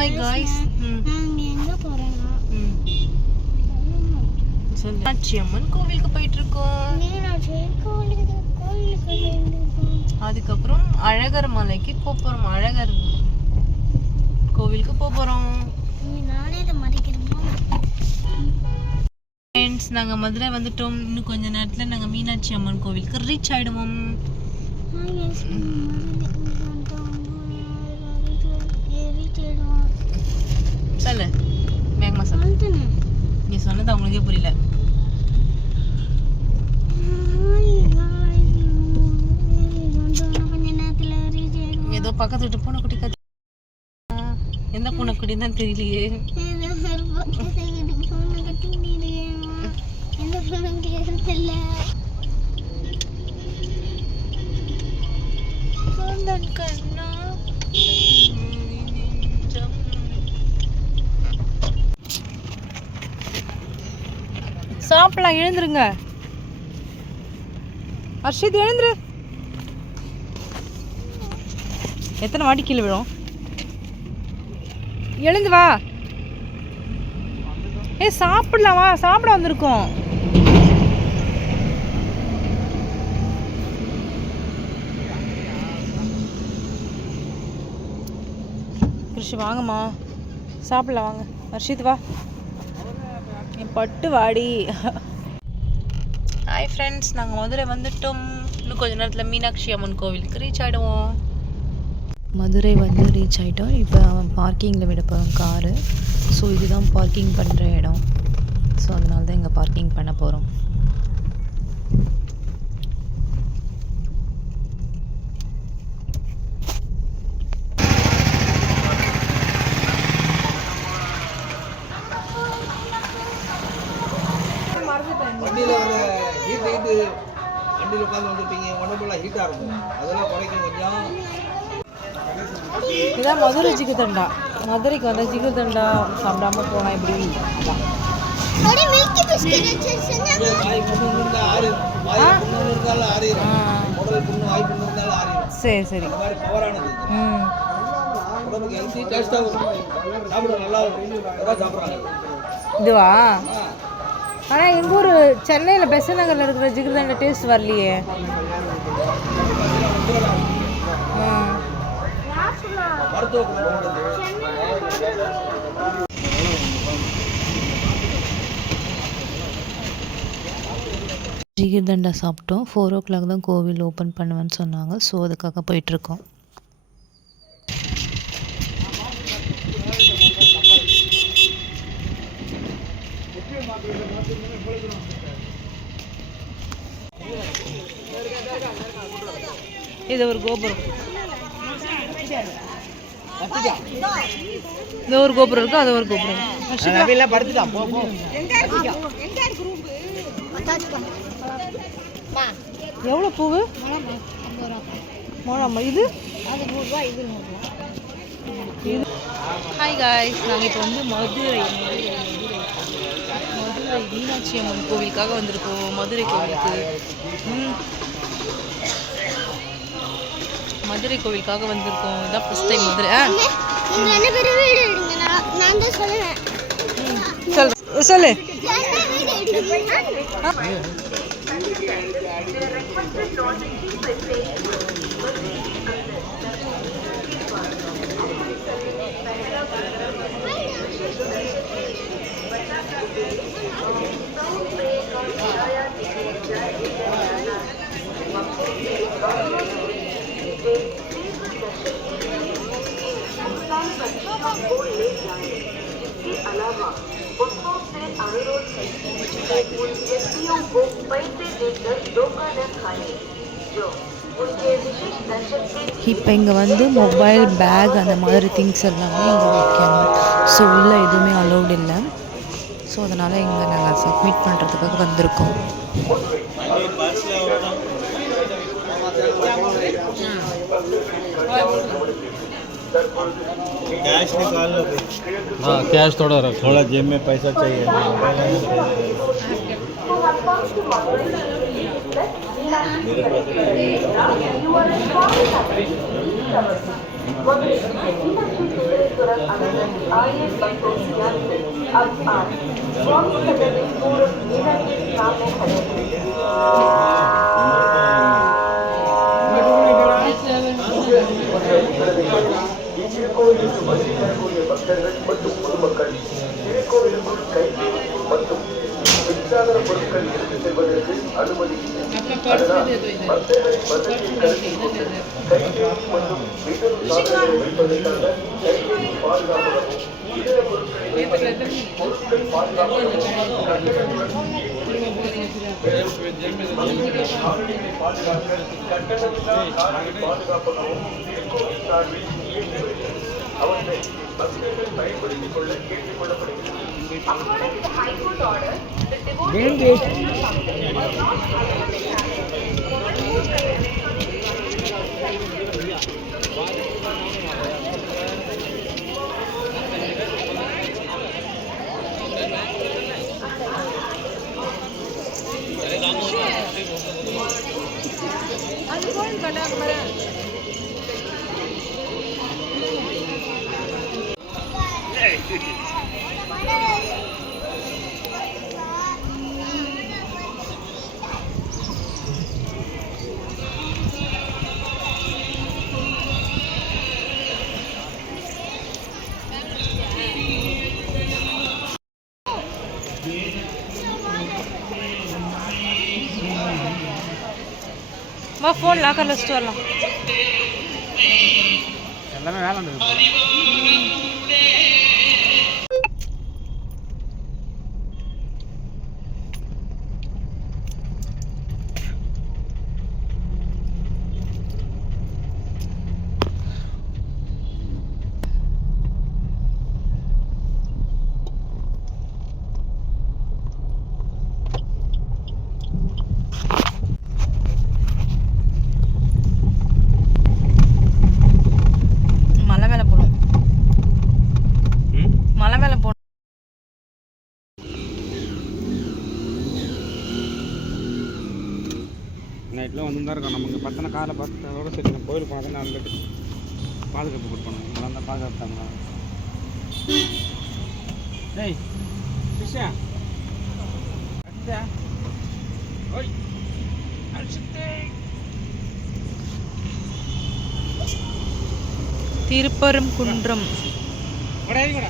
Hi guys நாங்க எங்க போறோம்னா மீனாட்சி அம்மன் கோவிலுக்கு போயிட்டு இருக்கோம். மீனாட்சி கோவிலுக்கு அதுக்கப்புறம் அழகர் மலைக்கு போறோம். அழகர் கோவிலுக்கு போறோம். நானே இத மதிக்கிறேன். ஃப்ரெண்ட்ஸ், நாங்க மதுரை வந்துட்டோம். இன்னும் கொஞ்ச நேரத்துல நாங்க மீனாட்சி அம்மன் கோவிலுக்கு ரீச் ஆயிடுவோம். சொல்லு, வேகமா சொல்லு. நீ சொன்னது அவங்களுக்கே புரியல. ஏதோ பக்கத்து வீட்டு பூனைக்குட்டி கத்து. எந்த பூனைக்குட்டி தான் தெரியலையே. சாப்பிடலாம், எழுந்துருங்க. அர்ஷித் எழுந்துரு. எத்தனை வாட்டி கீழே விழும்? எழுந்து வா. சாப்பிடலாம், வா, சாப்பிட வந்திருக்கோம். கிருஷி வாங்கம்மா, சாப்பிடலாம் வாங்க. அர்ஷித் வா, என் பட்டு வாடி. ஹாய் ஃப்ரெண்ட்ஸ், நாங்கள் மதுரை வந்துட்டோம். இன்னும் கொஞ்ச நேரத்தில் மீனாட்சி அம்மன் கோவிலுக்கு ரீச் ஆகிடுவோம். மதுரை வந்து ரீச் ஆகிட்டோம். இப்போ பார்க்கிங்கில் விட போகிறோம் காரு. ஸோ இதுதான் பார்க்கிங் பண்ணுற இடம். ஸோ அதனால தான் இங்கே பார்க்கிங் பண்ண போகிறோம். வண்டியில் உட்காந்து வந்துருப்பீங்க, உடம்புலாம் ஹீட்டாக இருக்கும். அதெல்லாம் குறைக்கும் கொஞ்சம். இதான் மதுரை ஜிகர்தண்டா. மதுரைக்கு வந்த ஜிகர்தண்டா சாப்பிடாம போனால் எப்படி? சரி சரி. இதுவா? ஆனால் எங்கள் ஊர் சென்னையில் பெசன் நகரில் இருக்கிற ஜிகர்தண்டா டேஸ்ட் வரலையே. ஜிகர்தண்டா சாப்பிட்டோம். 4 o'clock தான் கோவில் ஓப்பன் பண்ணுவேன்னு சொன்னாங்க. ஸோ அதுக்காக போயிட்டுருக்கோம். இது ஒரு கோபுரம். இது ஒரு கோபுரம் இருக்கு, அது ஒரு கோபுரம். எவ்வளோ பூவு? மோழாம்பா. இது ஹாய் காய்ஸ், நாங்கள் இப்போ வந்து மதுரை மீனாட்சி அம்மன் கோவிலுக்காக வந்திருக்கோம். மதுரை கோவிலுக்கு வந்திருக்கோம். இதான் ஃபர்ஸ்ட் டைம் மதுரை. சொல்லு. இப்போ இங்கே வந்து மொபைல், பேக், அந்த மாதிரி திங்ஸ் எல்லாமே இங்கே வைக்கணும். ஸோ உள்ளே எதுவுமே அலோவ்டு இல்லை. ஸோ அதனால் இங்கே நாங்கள் சப்மிட் பண்ணுறதுக்காக வந்திருக்கோம். कैश निकाल लो। हाँ, कैश थोड़ा रख, थोड़ा जेब में पैसा चाहिए। வா ஃபோன் லாக்கரில் வச்சுட்டு வரலாம். எல்லாமே வேலை உண்டு. நைட்லாம் வந்து தான் இருக்கோம். நமக்கு பத்தனை காலை பார்த்தோட சரி நம்ம கோயிலுக்கு போனால் தான் நாலு பாதுகாப்பு கொடுக்கணும். இதெல்லாம் தான் பாதுகாப்பாங்க. டேய் விஷயா ஓய் திருப்பரங்குன்றம் கூட